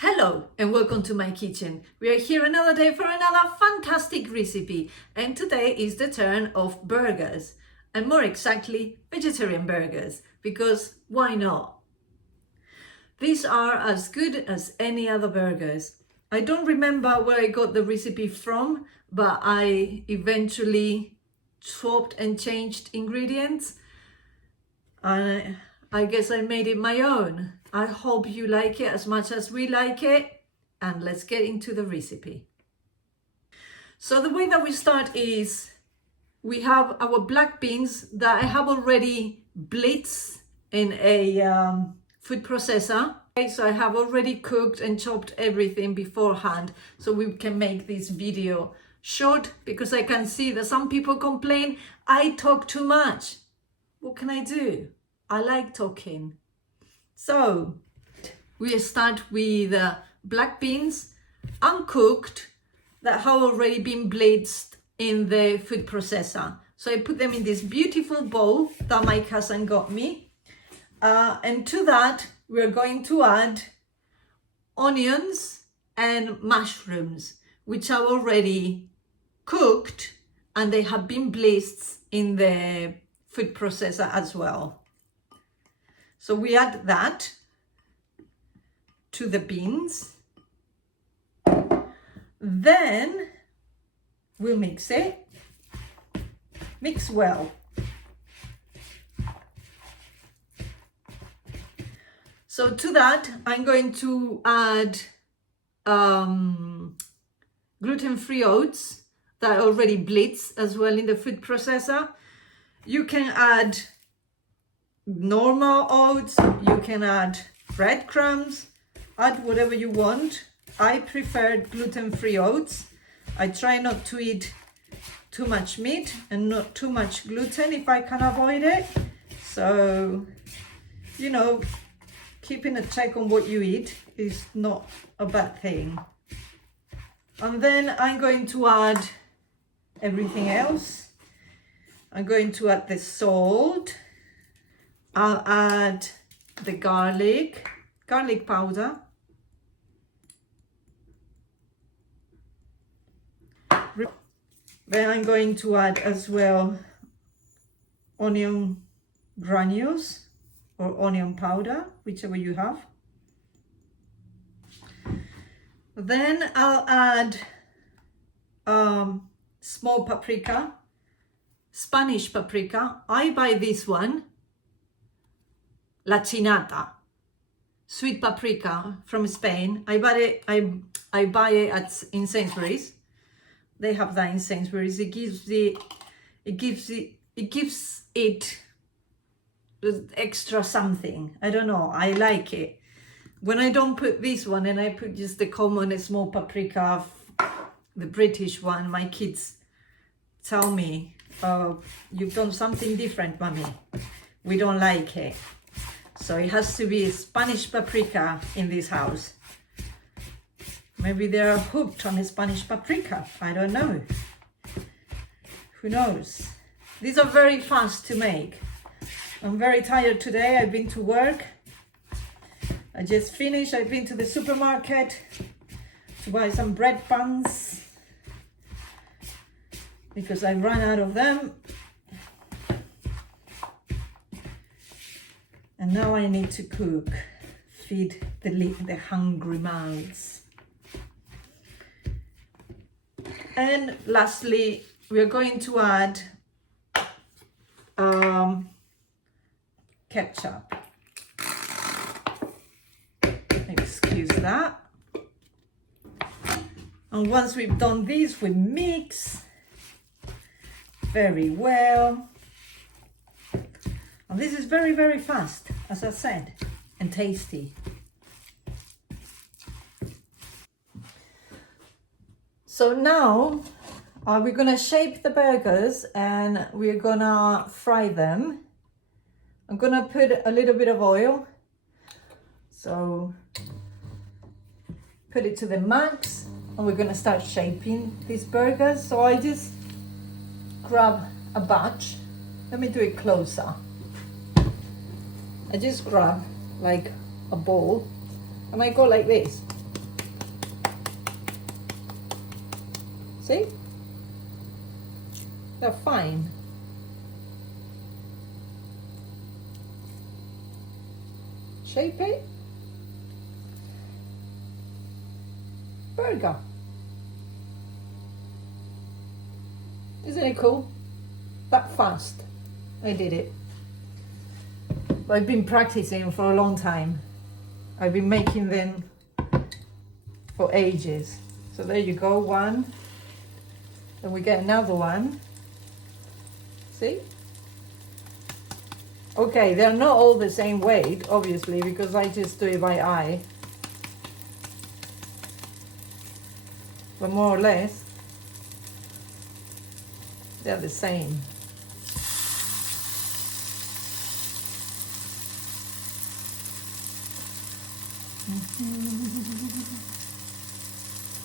Hello and welcome to my kitchen. We are here another day for another fantastic recipe, and today is the turn of burgers, and more exactly vegetarian burgers, because why not? These are as good as any other burgers. I don't remember where I got the recipe from, but I eventually swapped and changed ingredients, and I guess I made it my own. I hope you like it as much as we like it, and let's get into the recipe. So the way that we start is we have our black beans that I have already blitzed in a food processor. Okay, so I have already cooked and chopped everything beforehand so we can make this video short, because I can see that some people complain I talk too much. What can I do? I like talking. So we start with black beans, uncooked, that have already been blitzed in the food processor. So I put them in this beautiful bowl that my cousin got me. And to that, we're going to add onions and mushrooms, which are already cooked and they have been blitzed in the food processor as well. So we add that to the beans. Then we'll mix it. Mix well. So to that, I'm going to add gluten-free oats that I already blitzed as well in the food processor. You can add normal oats, you can add breadcrumbs, add whatever you want. I prefer gluten-free oats. I try not to eat too much meat and not too much gluten if I can avoid it. So, you know, keeping a check on what you eat is not a bad thing. And then I'm going to add everything else. I'm going to add the salt. I'll add the garlic powder. Then I'm going to add as well onion granules or onion powder, whichever you have. Then I'll add small paprika, Spanish paprika. I buy this one, La Chinata, sweet paprika from Spain. I buy it in Sainsbury's. They have that in Sainsbury's. It gives it extra something. I don't know. I like it. When I don't put this one and I put just the common small paprika, the British one, my kids tell me, "Oh, you've done something different, Mommy. We don't like it." So it has to be Spanish paprika in this house. Maybe they're hooked on the Spanish paprika. I don't know. Who knows? These are very fast to make. I'm very tired today. I've been to work. I just finished. I've been to the supermarket to buy some bread buns because I ran out of them. And now I need to cook, feed the hungry mouths. And lastly, we're going to add ketchup. Excuse that. And once we've done this, we mix very well. And this is very, very fast, as I said, and tasty. So now we're gonna shape the burgers and we're gonna fry them. I'm gonna put a little bit of oil. So put it to the max and we're gonna start shaping these burgers. So I just grab a batch. Let me do it closer. I just grab like a bowl and I go like this. See? They're fine. Shapey burger. Isn't it cool? That fast I did it. I've been practicing for a long time. I've been making them for ages. So there you go, one. Then we get another one. See? Okay, they're not all the same weight, obviously, because I just do it by eye. But more or less, they're the same.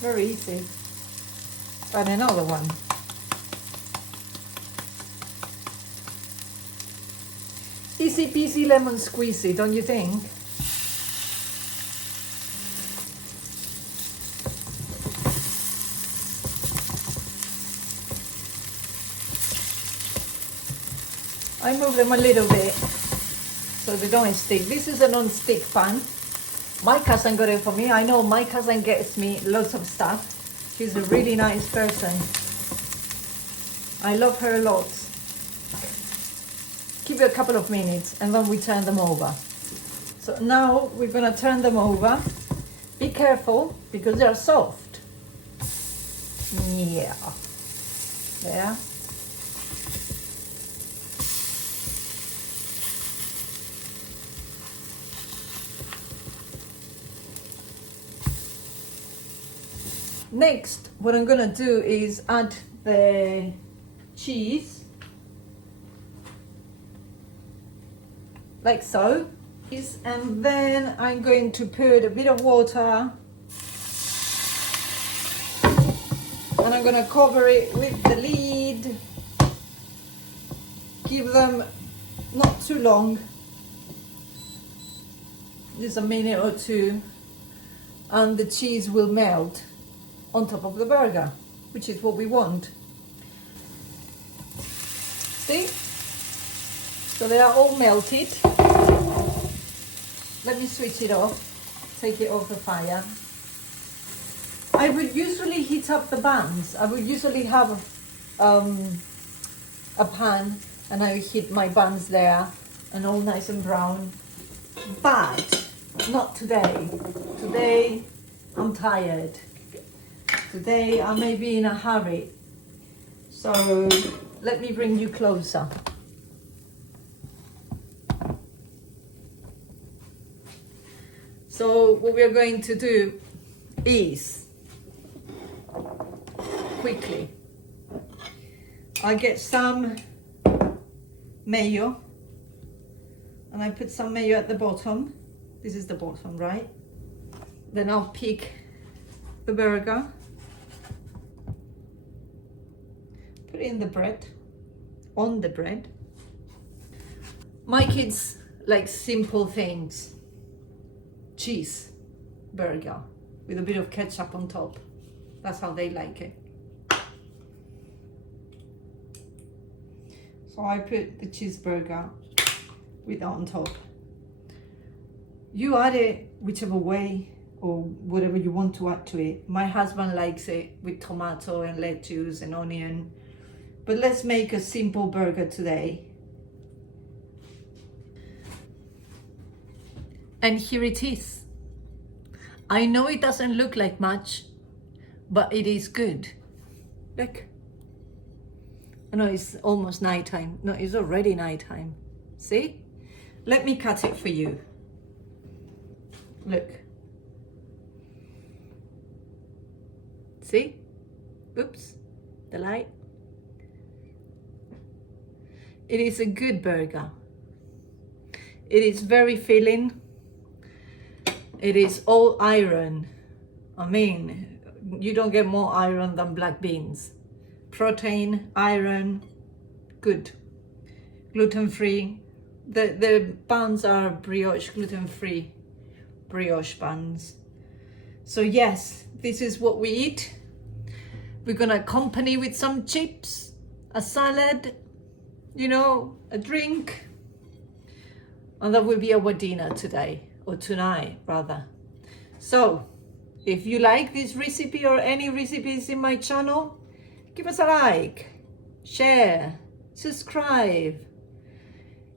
Very easy. And another one. Easy peasy lemon squeezy, don't you think? I move them a little bit so they don't stick. This is a non-stick pan. My cousin got it for me. I know my cousin gets me lots of stuff. She's a really nice person. I love her a lot. Give it a couple of minutes and then we turn them over. So now we're gonna turn them over. Be careful because they're soft. Yeah. There. Next, what I'm gonna do is add the cheese, like so, and then I'm going to put a bit of water, and I'm gonna cover it with the lid, give them not too long, just a minute or two, and the cheese will melt on top of the burger, which is what we want. See? So they are all melted. Let me switch it off, take it off the fire. I would usually heat up the buns. I would usually have a pan and I heat my buns there and all nice and brown. But not today. Today I'm tired. Today I may be in a hurry, so let me bring you closer. So what we are going to do is, quickly, I get some mayo, and I put some mayo at the bottom. This is the bottom, right? Then I'll pick the burger, put it in the bread, on the bread. My kids like simple things. Cheese burger with a bit of ketchup on top. That's how they like it. So I put the cheeseburger with that on top. You add it whichever way or whatever you want to add to it. My husband likes it with tomato and lettuce and onion. But let's make a simple burger today. And here it is. I know it doesn't look like much, but it is good. Look. I know it's almost nighttime. No, it's already nighttime. See? Let me cut it for you. Look. See? Oops, the light. It is a good burger. It is very filling. It is all iron. I mean, you don't get more iron than black beans. Protein, iron, good. Gluten-free. The buns are brioche, gluten-free brioche buns. So yes, this is what we eat. We're gonna accompany with some chips, a salad, you know, a drink. And that will be our dinner today, or tonight rather. So, if you like this recipe or any recipes in my channel, give us a like, share, subscribe,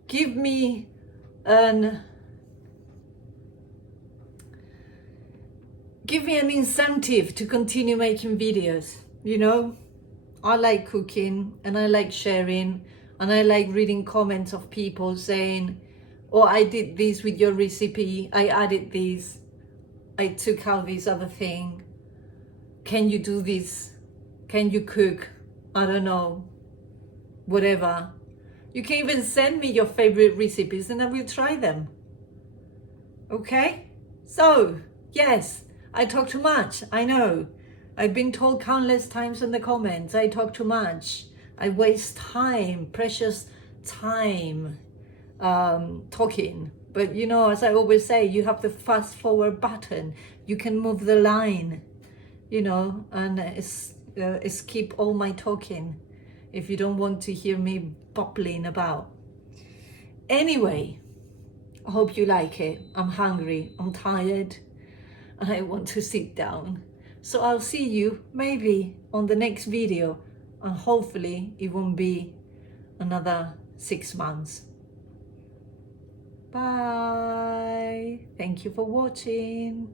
give me an incentive to continue making videos. You know, I like cooking and I like sharing and I like reading comments of people saying, oh, I did this with your recipe, I added this, I took out this other thing, can you do this, can you cook, I don't know, whatever. You can even send me your favorite recipes and I will try them. Okay? So, yes, I talk too much, I know. I've been told countless times in the comments, I talk too much. I waste time, precious time, talking. But you know, as I always say, you have the fast forward button. You can move the line, you know, and skip all my talking if you don't want to hear me bubbling about. Anyway, I hope you like it. I'm hungry, I'm tired, and I want to sit down. So I'll see you maybe on the next video, and hopefully it won't be another 6 months. Bye. Thank you for watching.